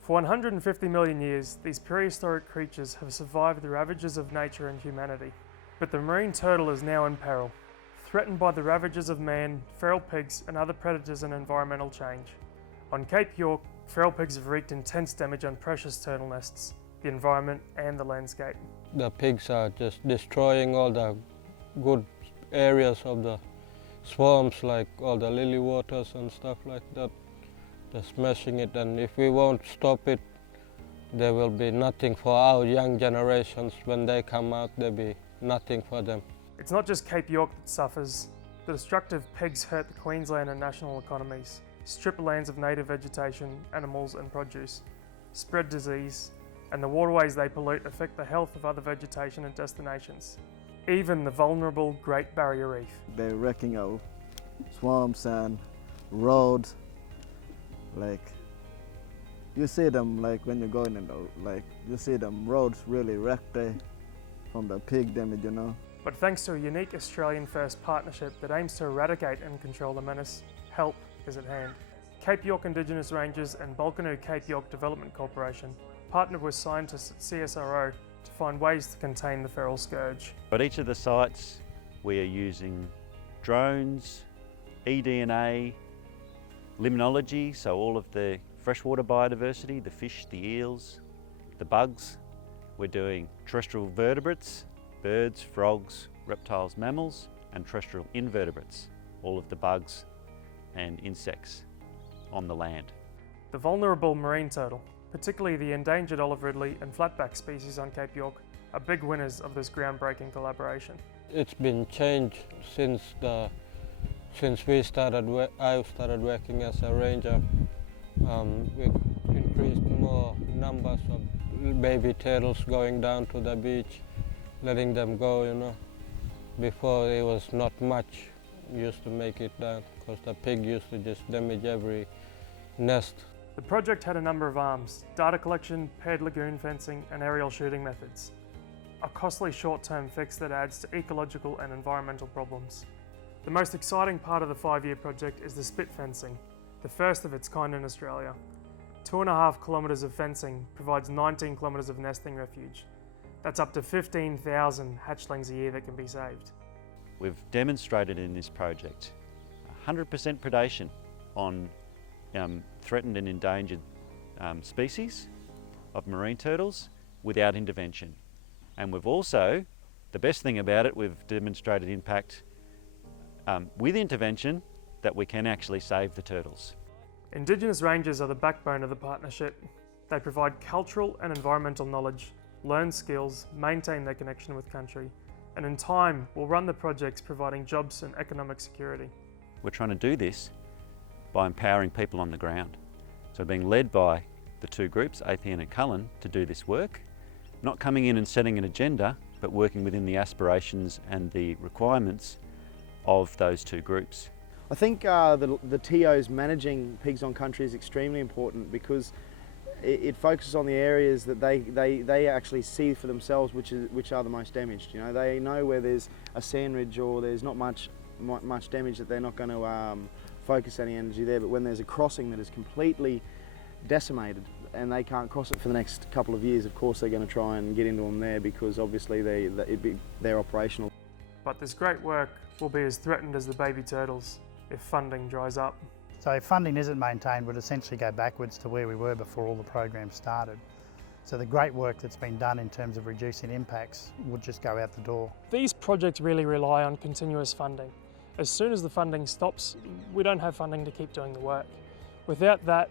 For 150 million years, these prehistoric creatures have survived the ravages of nature and humanity. But the marine turtle is now in peril, threatened by the ravages of man, feral pigs and other predators and environmental change. On Cape York, feral pigs have wreaked intense damage on precious turtle nests, the environment and the landscape. The pigs are just destroying all the good areas of the swamps, like all the lily waters and stuff like that. They're smashing it, and if we won't stop it, there will be nothing for our young generations. When they come out, there'll be nothing for them. It's not just Cape York that suffers. The destructive pigs hurt the Queensland and national economies, strip lands of native vegetation, animals and produce, spread disease, and the waterways they pollute affect the health of other vegetation and destinations, even the vulnerable Great Barrier Reef. They're wrecking our swamps and roads. Like, you see them, like when you're going in the, you see them roads really wrecked there from the pig damage, you know. But thanks to a unique Australian-first partnership that aims to eradicate and control the menace, help is at hand. Cape York Indigenous Rangers and Balkanu Cape York Development Corporation partnered with scientists at CSIRO to find ways to contain the feral scourge. At each of the sites, we are using drones, eDNA, limnology, so all of the freshwater biodiversity, the fish, the eels, the bugs. We're doing terrestrial vertebrates, birds, frogs, reptiles, mammals, and terrestrial invertebrates, all of the bugs and insects on the land. The vulnerable marine turtle, particularly the endangered olive ridley and flatback species on Cape York, are big winners of this groundbreaking collaboration. It's been changed since I started working as a ranger. We increased more numbers of baby turtles going down to the beach, letting them go, you know. Before it was not much used to make it down because the pig used to just damage every nest. The project had a number of arms: data collection, paired lagoon fencing and aerial shooting methods. A costly short-term fix that adds to ecological and environmental problems. The most exciting part of the 5-year project is the spit fencing, the first of its kind in Australia. 2.5 kilometres of fencing provides 19 kilometres of nesting refuge. That's up to 15,000 hatchlings a year that can be saved. We've demonstrated in this project 100% predation on threatened and endangered species of marine turtles without intervention. And we've also, the best thing about it, we've demonstrated impact with intervention that we can actually save the turtles. Indigenous rangers are the backbone of the partnership. They provide cultural and environmental knowledge, learn skills, maintain their connection with country, and in time will run the projects providing jobs and economic security. We're trying to do this by empowering people on the ground. So being led by the two groups, APN and Cullen, to do this work, not coming in and setting an agenda, but working within the aspirations and the requirements of those two groups. I think the TOs managing pigs on country is extremely important because it focuses on the areas that they actually see for themselves which are the most damaged. You know, they know where there's a sand ridge or there's not much damage that they're not going to focus any energy there, but when there's a crossing that is completely decimated and they can't cross it for the next couple of years, of course they're going to try and get into them there because obviously they're operational. But this great work will be as threatened as the baby turtles if funding dries up. So if funding isn't maintained, we'd essentially go backwards to where we were before all the programs started. So the great work that's been done in terms of reducing impacts would just go out the door. These projects really rely on continuous funding. As soon as the funding stops, we don't have funding to keep doing the work. Without that,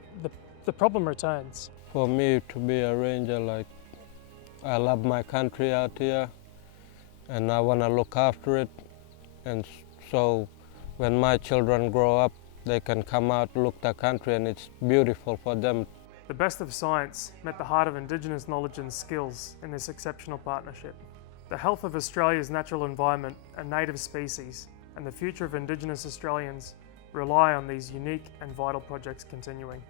the problem returns. For me to be a ranger, like, I love my country out here and I want to look after it, and so when my children grow up they can come out, look the country, and it's beautiful for them. The best of science met the heart of Indigenous knowledge and skills in this exceptional partnership. The health of Australia's natural environment and native species and the future of Indigenous Australians rely on these unique and vital projects continuing.